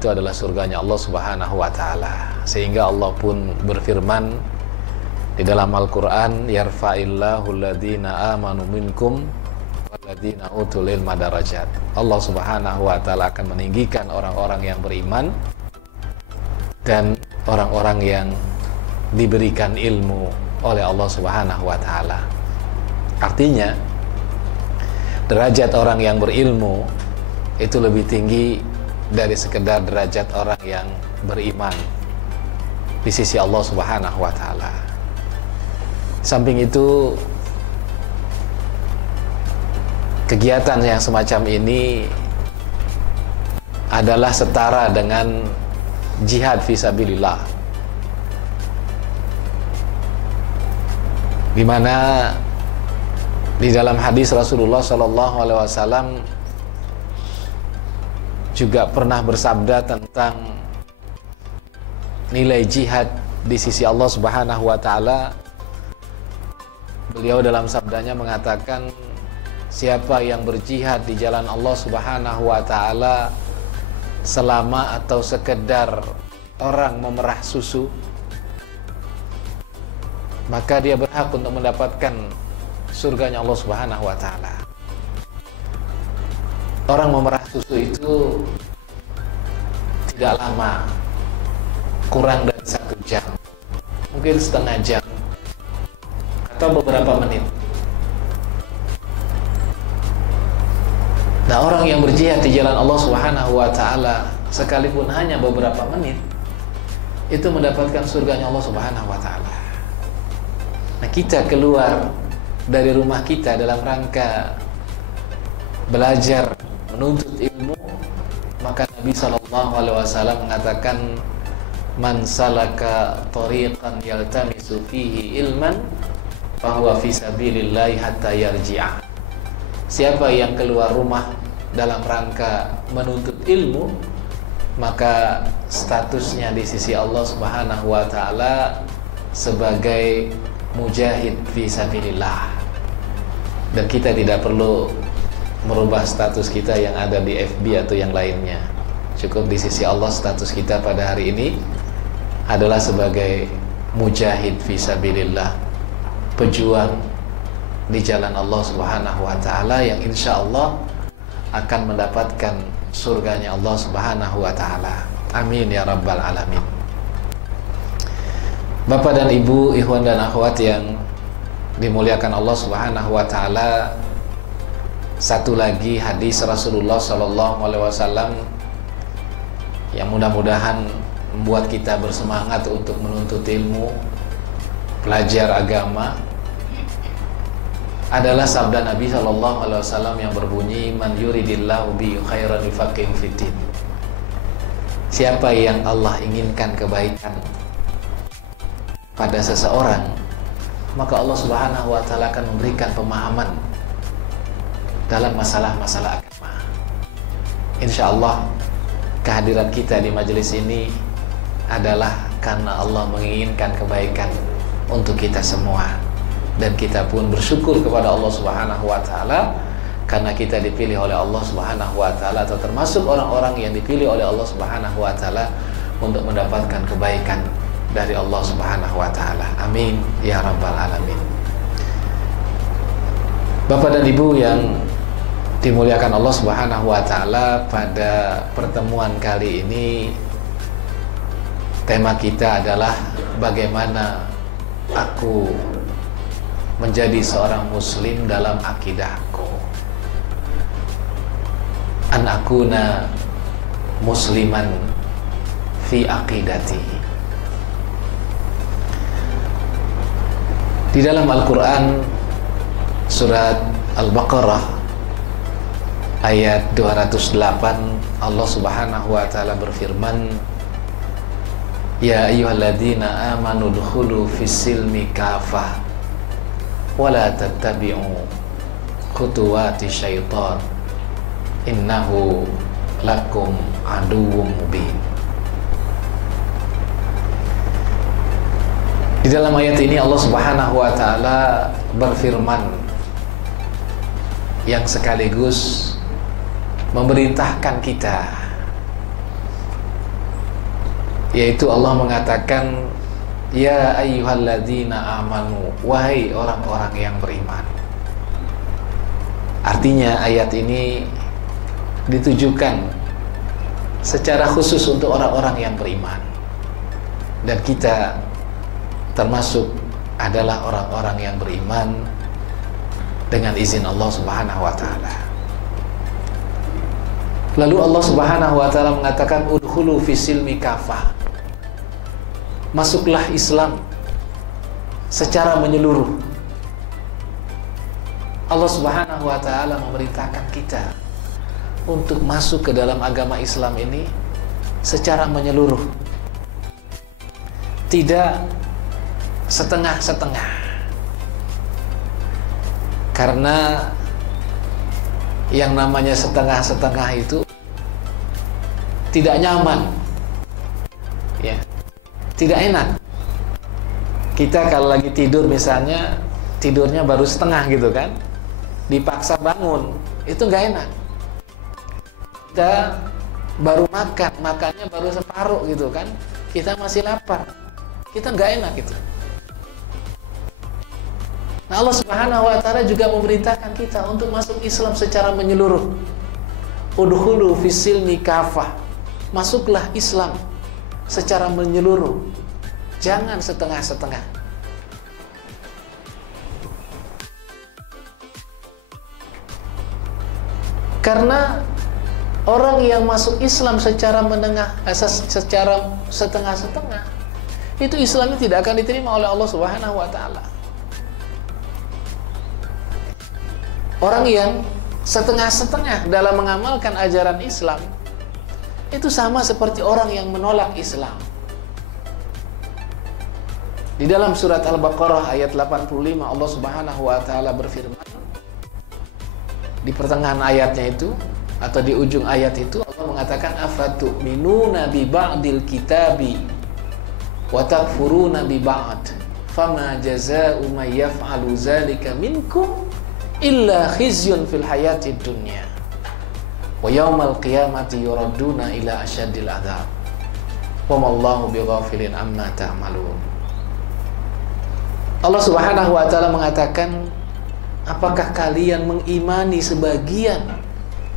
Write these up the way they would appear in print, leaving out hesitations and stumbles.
itu adalah surganya Allah Subhanahu wa taala. Sehingga Allah pun berfirman di dalam Al-Qur'an, yarfa'illahu alladhina amanu minkum walladzina utul ilma darajat. Allah Subhanahu wa taala akan meninggikan orang-orang yang beriman dan orang-orang yang diberikan ilmu oleh Allah Subhanahu wa taala. Artinya derajat orang yang berilmu itu lebih tinggi dari sekedar derajat orang yang beriman di sisi Allah Subhanahu wa taala. Samping itu, kegiatan yang semacam ini adalah setara dengan jihad fisabilillah, di mana di dalam hadis Rasulullah SAW juga pernah bersabda tentang nilai jihad di sisi Allah Subhanahu wa taala. Beliau dalam sabdanya mengatakan, siapa yang berjihad di jalan Allah Subhanahu wa taala selama atau sekedar orang memerah susu, maka dia berhak untuk mendapatkan surganya Allah Subhanahu wa taala. Orang memerah susu itu tidak lama, kurang dari 1 jam, mungkin setengah jam atau beberapa menit. Nah, orang yang berjihad di jalan Allah Subhanahu wa taala sekalipun hanya beberapa menit, itu mendapatkan surganya Allah Subhanahu wa taala. Nah, kita keluar dari rumah kita dalam rangka belajar menuntut ilmu, maka Nabi SAW mengatakan, man salaka tariqan yaltamisu fihi ilman fahuwa fi sabilillahi hatta yarji'a. Siapa yang keluar rumah dalam rangka menuntut ilmu, maka statusnya di sisi Allah Subhanahu wa taala sebagai mujahid fi sabilillah. Dan kita tidak perlu merubah status kita yang ada di FB atau yang lainnya. Cukup di sisi Allah status kita pada hari ini adalah sebagai mujahid fi sabilillah, pejuang di jalan Allah Subhanahu wa taala yang insya Allah akan mendapatkan surganya Allah Subhanahu wa taala. Amin ya rabbal alamin. Bapak dan Ibu, ikhwan dan akhwat yang dimuliakan Allah Subhanahu wa taala, satu lagi hadis Rasulullah SAW yang mudah-mudahan membuat kita bersemangat untuk menuntut ilmu, belajar agama, adalah sabda Nabi SAW yang berbunyi, man yuridillahu bi khairan yufaqihu fiddin. Siapa yang Allah inginkan kebaikan pada seseorang, maka Allah Subhanahu wa taala akan memberikan pemahaman dalam masalah-masalah agama. Insya Allah kehadiran kita di majelis ini adalah karena Allah menginginkan kebaikan untuk kita semua, dan kita pun bersyukur kepada Allah Subhanahu wa taala karena kita dipilih oleh Allah Subhanahu wa taala, atau termasuk orang-orang yang dipilih oleh Allah Subhanahu wa taala untuk mendapatkan kebaikan dari Allah Subhanahu wa taala. Amin ya rabbal alamin. Bapak dan Ibu yang dimuliakan Allah Subhanahu wa taala, pada pertemuan kali ini tema kita adalah bagaimana aku menjadi seorang muslim dalam akidahku. An akuna musliman fi aqidati. Di dalam Al-Quran surat Al-Baqarah ayat 208, Allah Subhanahu wa taala berfirman, ya ayyuhalladzina amanu dkhulu fis-silmi kafah wa la tattabi'u khutuwati syaitan innahu lakum aduwwum mubin. Di dalam ayat ini Allah Subhanahu wa taala berfirman yang sekaligus memerintahkan kita yaitu Allah mengatakan, ya ayyuhalladzina amanu, wahai orang-orang yang beriman. Artinya ayat ini ditujukan secara khusus untuk orang-orang yang beriman, dan kita termasuk adalah orang-orang yang beriman dengan izin Allah Subhanahu wa taala. Lalu Allah Subhanahu wa taala mengatakan, udkhulu fisilmi kafah. Masuklah Islam secara menyeluruh. Allah Subhanahu wa taala memerintahkan kita untuk masuk ke dalam agama Islam ini secara menyeluruh. Tidak setengah-setengah. Karena yang namanya setengah-setengah itu tidak nyaman, ya, tidak enak. Kita kalau lagi tidur misalnya, tidurnya baru setengah gitu kan, dipaksa bangun, itu nggak enak. Kita baru makan, makannya baru separuh gitu kan, kita masih lapar, kita nggak enak gitu. Nah, Allah Subhanahu wa taala juga memerintahkan kita untuk masuk Islam secara menyeluruh. Udkhulu fisilmi kafah. Masuklah Islam secara menyeluruh. Jangan setengah-setengah. Karena orang yang masuk Islam secara secara setengah-setengah, itu Islamnya tidak akan diterima oleh Allah Subhanahu wa taala. Orang yang setengah-setengah dalam mengamalkan ajaran Islam itu sama seperti orang yang menolak Islam. Di dalam surat Al-Baqarah ayat 85 Allah Subhanahu wa taala berfirman, di pertengahan ayatnya itu atau di ujung ayat itu Allah mengatakan, afatu'minuna bi ba'dil kitabi wa takfuruna bi ba'd fama jazaa'u may yaf'alu dzalika minkum illa khizyun fil hayatid dunya wa yaumal qiyamati yuradduna ila asyaddil adzab wa mallahu bighafilin amma ta'malun. Allah Subhanahu wa taala mengatakan, apakah kalian mengimani sebagian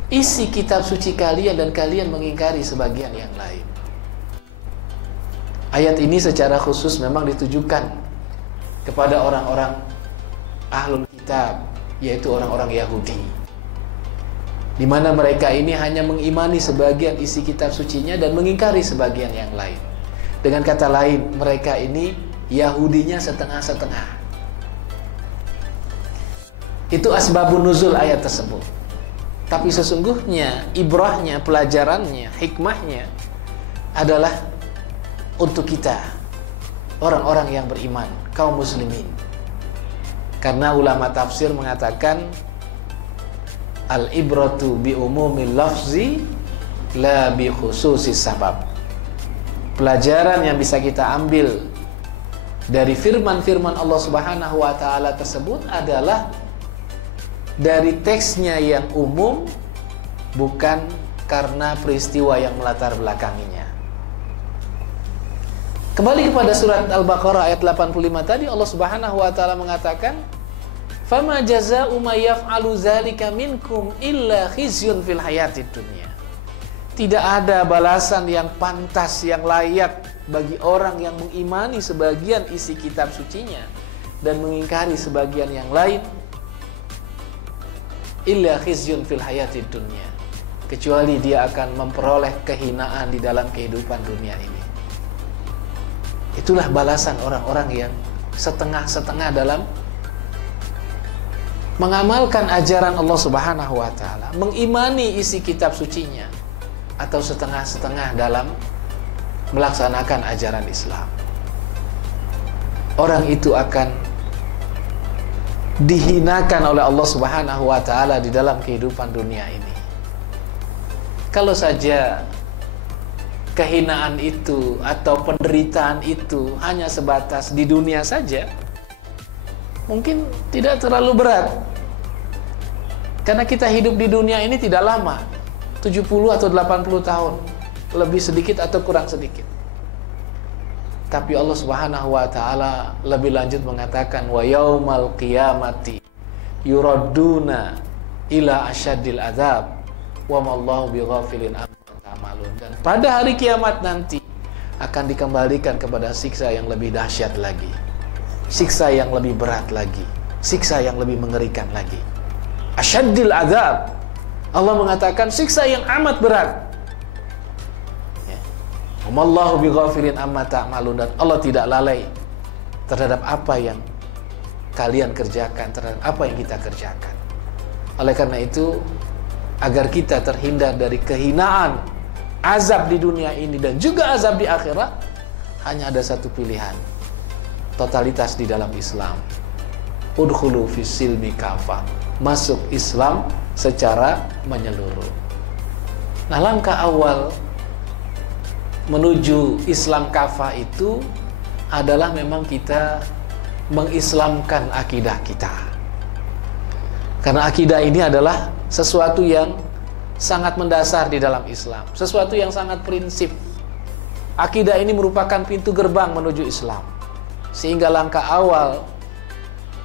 isi kitab suci kalian dan kalian mengingkari sebagian yang lain? Ayat ini secara khusus memang ditujukan kepada orang-orang ahlul kitab, yaitu orang-orang Yahudi, di mana mereka ini hanya mengimani sebagian isi kitab sucinya dan mengingkari sebagian yang lain. Dengan kata lain, mereka ini Yahudinya setengah-setengah. Itu asbabun nuzul ayat tersebut. Tapi sesungguhnya ibrahnya, pelajarannya, hikmahnya adalah untuk kita, orang-orang yang beriman, kaum muslimin. Karena ulama tafsir mengatakan, al-ibratu bi umumil lafzi la bi khususis sabab. Pelajaran yang bisa kita ambil dari firman-firman Allah Subhanahu wa taala tersebut adalah dari teksnya yang umum, bukan karena peristiwa yang melatar belakanginya. Kembali kepada surat Al-Baqarah ayat 85 tadi, Allah Subhanahu wa taala mengatakan, fama jazaa'u may yaf'alu dzalika minkum illa khizyun fil hayatid dunya. Tidak ada balasan yang pantas, yang layak bagi orang yang mengimani sebagian isi kitab sucinya dan mengingkari sebagian yang lain, illa khizyun fil hayatid dunya, kecuali dia akan memperoleh kehinaan di dalam kehidupan dunia ini. Itulah balasan orang-orang yang setengah-setengah dalam mengamalkan ajaran Allah Subhanahu wa taala, mengimani isi kitab sucinya, atau setengah-setengah dalam melaksanakan ajaran Islam. Orang itu akan dihinakan oleh Allah Subhanahu wa taala di dalam kehidupan dunia ini. Kalau saja kehinaan itu atau penderitaan itu hanya sebatas di dunia saja, mungkin tidak terlalu berat. Karena kita hidup di dunia ini tidak lama, 70 atau 80 tahun, lebih sedikit atau kurang sedikit. Tapi Allah Subhanahu wa taala lebih lanjut mengatakan wa yaumal qiyamati yuradduna ila asyaddil adzab wa mallahu bighafilin amma ta'malun. Dan pada hari kiamat nanti akan dikembalikan kepada siksa yang lebih dahsyat lagi, siksa yang lebih berat lagi, siksa yang lebih mengerikan lagi. Asyaddil adzab, Allah mengatakan siksa yang amat berat. Wallahu bighafilin amma ta'malun, dan Allah tidak lalai terhadap apa yang kalian kerjakan, terhadap apa yang kita kerjakan. Oleh karena itu, agar kita terhindar dari kehinaan, azab di dunia ini dan juga azab di akhirat, hanya ada satu pilihan, totalitas di dalam Islam. Udkhulu fis silmi kafah, masuk Islam secara menyeluruh. Nah, langkah awal menuju Islam kafah itu adalah memang kita mengislamkan akidah kita. Karena akidah ini adalah sesuatu yang sangat mendasar di dalam Islam, sesuatu yang sangat prinsip. Akidah ini merupakan pintu gerbang menuju Islam. Sehingga langkah awal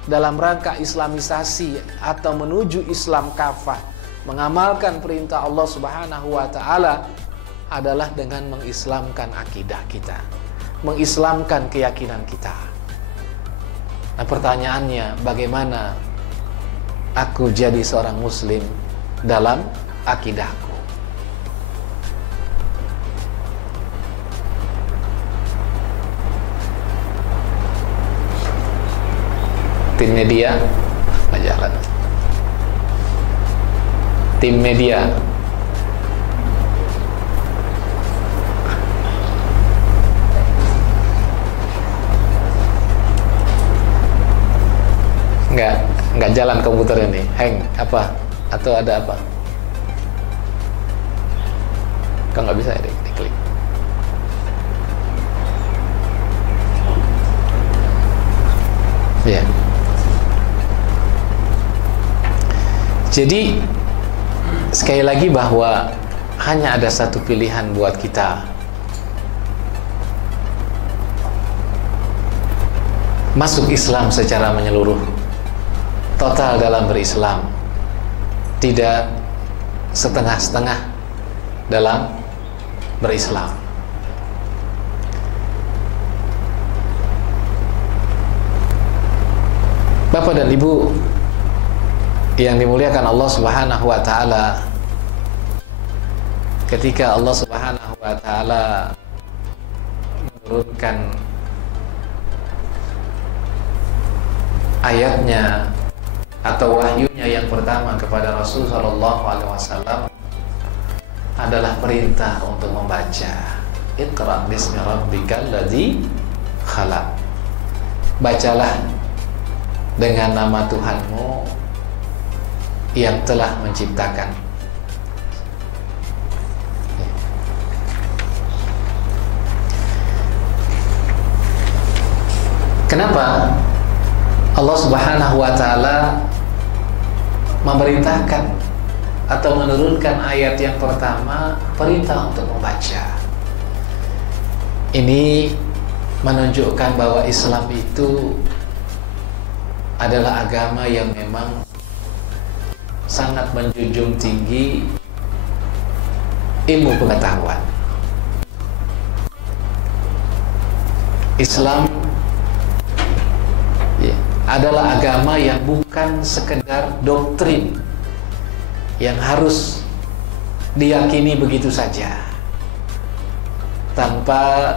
dalam rangka islamisasi atau menuju Islam kafah, mengamalkan perintah Allah Subhanahu wa taala, adalah dengan mengislamkan akidah kita, mengislamkan keyakinan kita. Nah, pertanyaannya, bagaimana aku jadi seorang muslim dalam akidahku? Tim media jalan. Tim media nggak jalan komputer ini, hang apa atau ada apa? Kan nggak bisa ya diklik. Ya. Jadi sekali lagi bahwa hanya ada satu pilihan buat kita, masuk Islam secara menyeluruh, total dalam berislam, tidak setengah-setengah dalam berislam. Bapak dan Ibu yang dimuliakan Allah Subhanahu wa taala, ketika Allah Subhanahu wa taala menurunkan ayatnya atau wahyunya yang pertama kepada Rasul sallallahu alaihi wasallam adalah perintah untuk membaca. Iqra bismi rabbikal ladzi khalaq. Bacalah dengan nama Tuhanmu yang telah menciptakan. Kenapa Allah Subhanahu wa taala memerintahkan atau menurunkan ayat yang pertama, perintah untuk membaca? Ini menunjukkan bahwa Islam itu adalah agama yang memang sangat menjunjung tinggi ilmu pengetahuan. Islam adalah agama yang bukan sekedar doktrin yang harus diyakini begitu saja tanpa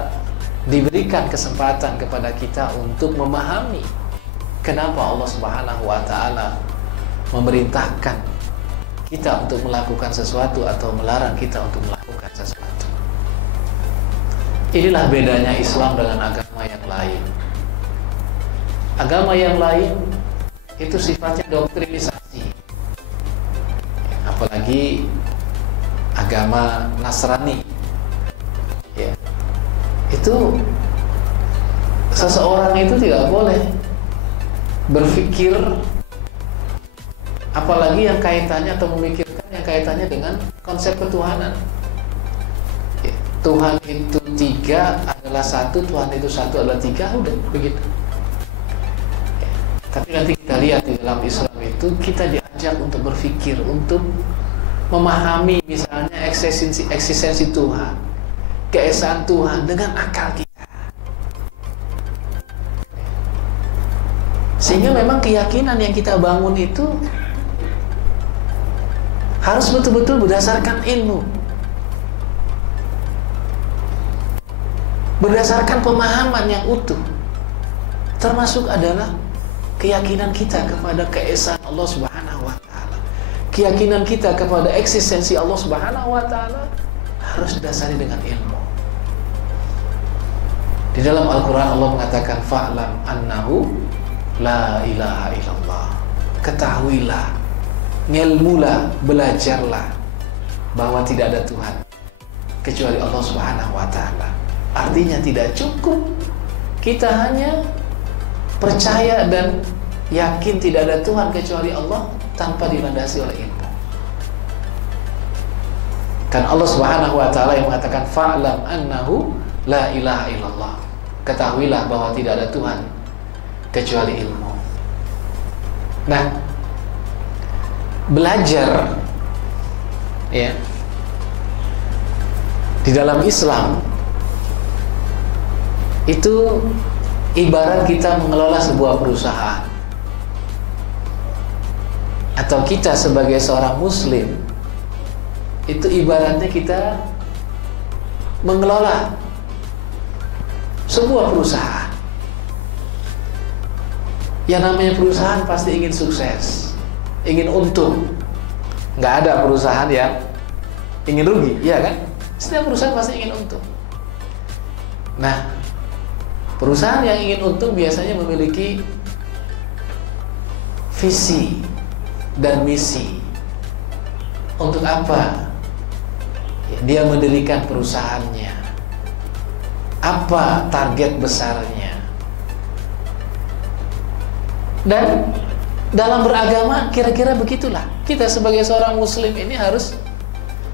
diberikan kesempatan kepada kita untuk memahami kenapa Allah Subhanahu wa taala memerintahkan kita untuk melakukan sesuatu atau melarang kita untuk melakukan sesuatu. Inilah bedanya Islam dengan agama yang lain. Agama yang lain itu sifatnya doktrinisasi, apalagi agama Nasrani, ya, itu seseorang itu tidak boleh berpikir apalagi yang kaitannya atau memikirkan yang kaitannya dengan konsep ketuhanan, ya. Tuhan itu tiga adalah satu, Tuhan itu satu adalah tiga, udah begitu. Tapi nanti kita lihat di dalam Islam itu kita diajak untuk berpikir, untuk memahami misalnya eksistensi Tuhan, keesaan Tuhan dengan akal kita. Sehingga memang keyakinan yang kita bangun itu harus betul-betul berdasarkan ilmu, berdasarkan pemahaman yang utuh. Termasuk adalah keyakinan kita kepada keesaan Allah Subhanahu wa taala. Keyakinan kita kepada eksistensi Allah Subhanahu wa taala harus didasari dengan ilmu. Di dalam Al-Qur'an Allah mengatakan fa'lam annahu la ilaha illallah. Ketahuilah, ngilmulah, belajarlah bahwa tidak ada Tuhan kecuali Allah Subhanahu wa taala. Artinya tidak cukup kita hanya percaya dan yakin tidak ada Tuhan kecuali Allah tanpa dilandasi oleh ilmu. Kan Allah Subhanahu wa taala yang mengatakan fa'lam annahu la ilaha illallah. Ketahuilah bahwa tidak ada Tuhan kecuali ilmu. Nah, belajar ya di dalam Islam itu ibarat kita mengelola sebuah perusahaan, atau kita sebagai seorang muslim itu ibaratnya kita mengelola sebuah perusahaan. Yang namanya perusahaan pasti ingin sukses, ingin untung. Nggak ada perusahaan yang ingin rugi, ya kan? Setiap perusahaan pasti ingin untung. Nah, perusahaan yang ingin untung biasanya memiliki visi dan misi. Untuk apa dia mendirikan perusahaannya? Apa target besarnya? Dan dalam beragama kira-kira begitulah. Kita sebagai seorang muslim ini harus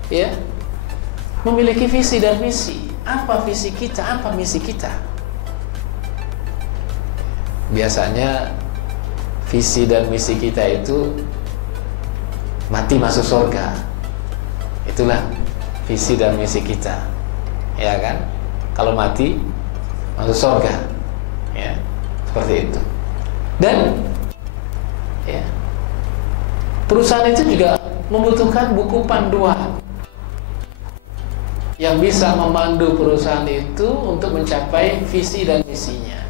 ya memiliki visi dan misi. Apa visi kita? Apa misi kita? Biasanya visi dan misi kita itu mati masuk surga. Itulah visi dan misi kita, ya kan? Kalau mati masuk surga, ya seperti itu. Dan ya, perusahaan itu juga membutuhkan buku panduan yang bisa memandu perusahaan itu untuk mencapai visi dan misinya,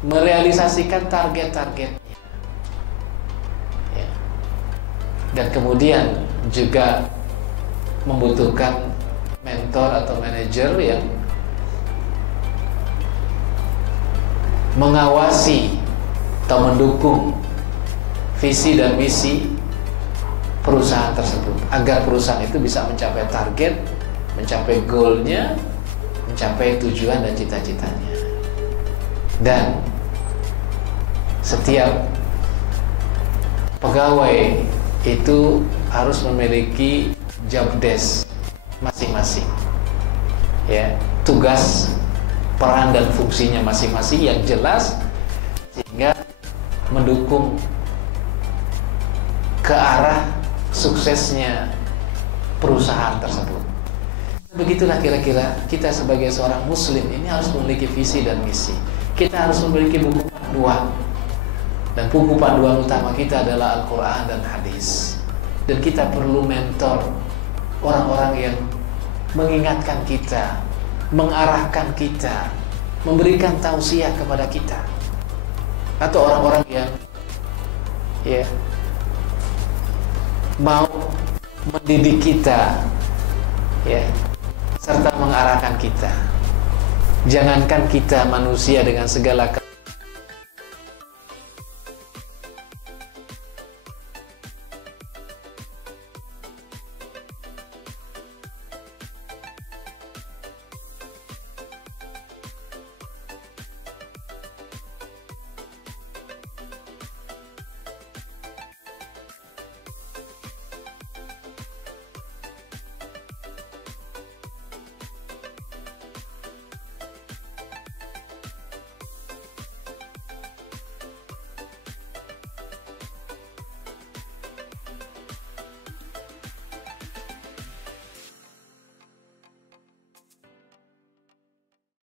merealisasikan target-targetnya. Dan kemudian juga membutuhkan mentor atau manajer yang mengawasi atau mendukung visi dan misi perusahaan tersebut agar perusahaan itu bisa mencapai target, mencapai goalnya, mencapai tujuan dan cita-citanya. Dan setiap pegawai itu harus memiliki job desk masing-masing, ya, tugas, peran dan fungsinya masing-masing yang jelas sehingga mendukung ke arah suksesnya perusahaan tersebut. Begitulah kira-kira kita sebagai seorang muslim ini harus memiliki visi dan misi. Kita harus memiliki buku panduan. Dan buku panduan utama kita adalah Al-Quran dan hadis. Dan kita perlu mentor, orang-orang yang mengingatkan kita, mengarahkan kita, memberikan tausiah kepada kita. Atau orang-orang yang ya mau mendidik kita, ya, serta mengarahkan kita. Jangankan kita manusia dengan segala